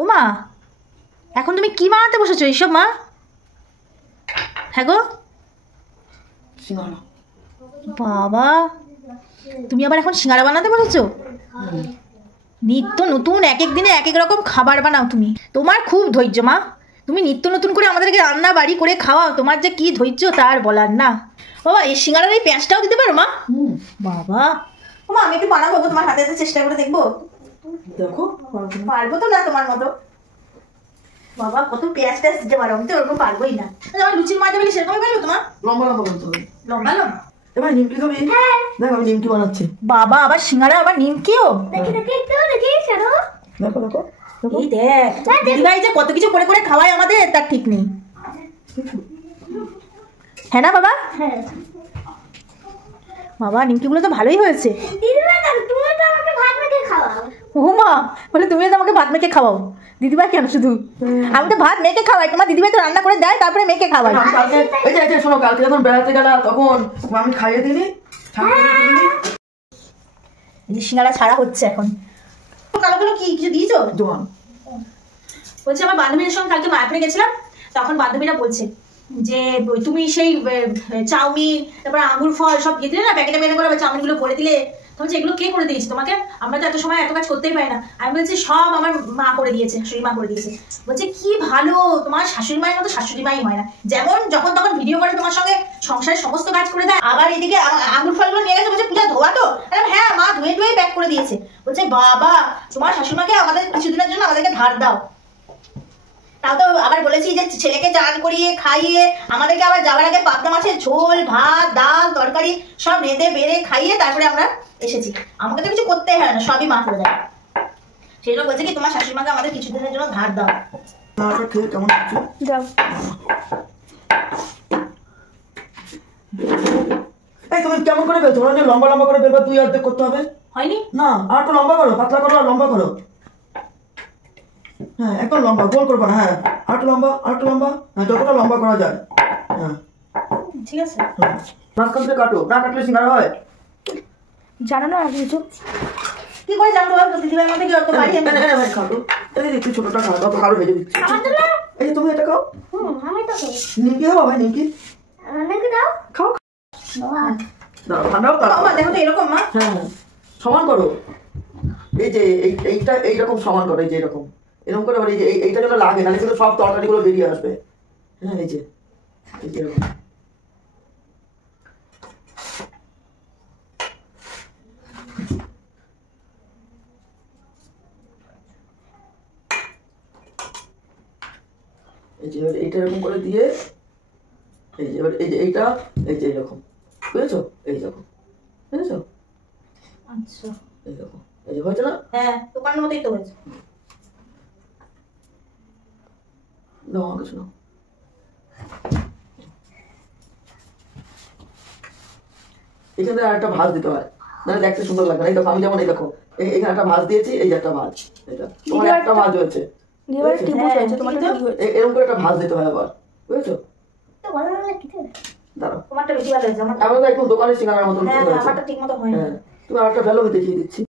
ও মা, এখন তুমি কি বানাতে বসেছো এইসব মা? হ্যাঁ গো সিঙ্গারা। বাবা, তুমি আবার এখন সিঙ্গারা বানাতে বসেছো? নিত্য নতুন এক এক দিনে এক এক রকম খাবার বানাও তুমি। তোমার খুব ধৈর্য মা, তুমি নিত্য নতুন করে আমাদেরকে রান্না বাড়ি করে খাওয়াও। তোমার যে কি ধৈর্য তার বলার না। বাবা, এই সিঙ্গারার এই পেঁয়াজটাও দিতে পারো মা? বাবা, ও মা আমি একটু বানাবো, তোমার হাতে হাতে চেষ্টা করে দেখবো। দেখো পারবো তো না তোমার মতো। বাবা কত পেঁয়াজ টেয়াজ দিতে পারো, আমি তো ওরকম পারবোই না। আমার লুচির মাঝে বলি সেরকমই পারবো তোমার? লম্বা লম্বা করতে হবে। লম্বা লম্বা? এবার নিমকি খাবি? দেখো আমি নিমকি বানাচ্ছি। বাবা আবার সিঙ্গারা আবার নিমকিও? দেখো দেখো এই দেখ দিদিভাই যে কত কিছু করে করে খাওয়ায় আমাদের, তার ঠিক নেই। হ্যাঁ না বাবা? হ্যাঁ বাবা নিমকিগুলো তো ভালোই হয়েছে। দিদিভাই তুমি তো আমাকে ভাত মেখে খাওয়াও। ও মা, বলে তুমি তো আমাকে ভাত মেখে খাওয়াও? দিদিভাই কেন শুধু? আমি তো ভাত মেখে খাওয়াই, তোমার দিদিভাই তো রান্না করে দেয় তারপরে মেখে খাওয়াই। কালকে এই যে শোনো, কালকে যখন বেড়াতে গেলা তখন আমি খাইয়ে দিনি। এই যে সিঙ্গারা ছাড়া হচ্ছে এখন। কালো কালো কি কিছু দিয়েছো? জোয়ান বলছে আমার বান্ধবীদের সঙ্গে কালকে মায়াপুরে গেছিলাম, তখন বান্ধবীরা বলছে যে তুমি সেই চাউমিন তারপর আঙুর ফল সব দিয়ে দিলে না, প্যাকেটে প্যাকেটে করে চাউমিনগুলো ভরে দিলে। বলছে এগুলো কে করে দিয়েছে তোমাকে? আমরা তো এত সময় এত কাজ করতেই পারি না। আমি বলছি সব আমার মা করে দিয়েছে, শাশুড়ি মা করে দিয়েছে। বলছে কি ভালো, তোমার শাশুড়ি মায়ের মতো শাশুড়ি মাই হয় না, যেমন যখন তখন ভিডিও করে তোমার সঙ্গে সংসারের সমস্ত কাজ করে দেয়। আবার এদিকে আঙুর ফলগুলো নিয়ে গেছে, বলছে পূজা ধোয়া তো? হ্যাঁ মা ধুয়ে ধুয়ে প্যাক করে দিয়েছে। বলছে বাবা, তোমার শাশুড়িমাকে আমাদের কিছুদিনের জন্য আমাদেরকে ধার দাও। তাও তো আবার বলেছি যে ছেলেকে চান করিয়ে খাইয়ে আমাদেরকে আবার যাওয়ার আগে পাবদা মাছের ঝোল ভাত ডাল তরকারি সব রেঁধে বেড়ে খাইয়ে তারপরে আমরা এসেছি। আমাকে তো কিছু করতে হয় না, সবই মা করে দেয়। সেই জন্য বলছে কি তোমার শাশুড়িমাকে আমাদের কিছুদিনের জন্য ধার দাও। কেমন দাও। এই তুমি কেমন করে বেলছো? লম্বা লম্বা করে বেলবা, তুই অর্ধেক করতে হবে। হয়নি না আর একটু লম্বা করো, পাতলা করো আর লম্বা করো। হ্যাঁ একদম লম্বা, গোল করবো না। হ্যাঁ আর একটু লম্বা, আর একটু লম্বা। হ্যাঁ যতটা লম্বা করা যায়। হ্যাঁ ঠিক আছে। মাঝখান থেকে কাটো, না কাটলে সিঙ্গারা হয়। জানো না আর কিছু কি করে জানবো? দিদিভাই আমাদের কি অত বাড়ি ভাই খাটো, এই তুই ছোটটা খা, তত কারো ভেজে দিচ্ছি। এই তুমি এটা খাও। আমি তো খাই। নিমকি খাও ভাই, নিমকি আমাকে দাও। খাও। দাঁড়াও ঠান্ডাও দাঁড়াও। দেখো তো এরকম মা। হ্যাঁ সমান করো। এই যে এইটা এইরকম সমান করো, এই যে এরকম এরকম করে। এই যে এইটা যেন লাগে, নাহলে কিন্তু সব তরকারিগুলো বেরিয়ে আসবে। হ্যাঁ এই যে এরকম। এই যে এইটা এরকম করে দিয়ে এই যে এবার এই যে এইটা এই যে এরকম, বুঝেছো? এই দেখো, বুঝেছো? আচ্ছা এই দেখো, এই যে হয়েছে না? হ্যাঁ দোকানের মতোই তো হয়েছে। দাও আমাকে শোনো। এখানে আরেকটা ভাঁজ দিতে হয়, মানে দেখতে সুন্দর লাগবে। এই দেখো আমি যেমন এই দেখো এখানে একটা ভাঁজ দিয়েছি, এই যে একটা ভাঁজ, এটা তোমার একটা ভাঁজ হয়েছে। এরকম করে একটা ভাঁজ দিতে হয় আবার, বুঝেছো? দাঁড়াও, তোমারটা বেশি ভালো হয়েছে। আমার তো একদম দোকানের সিঙ্গারার মতন। হ্যাঁ আমারটা ঠিক মতো হয় না। তুমি আরেকটা ভালো দেখিয়ে দিচ্ছি।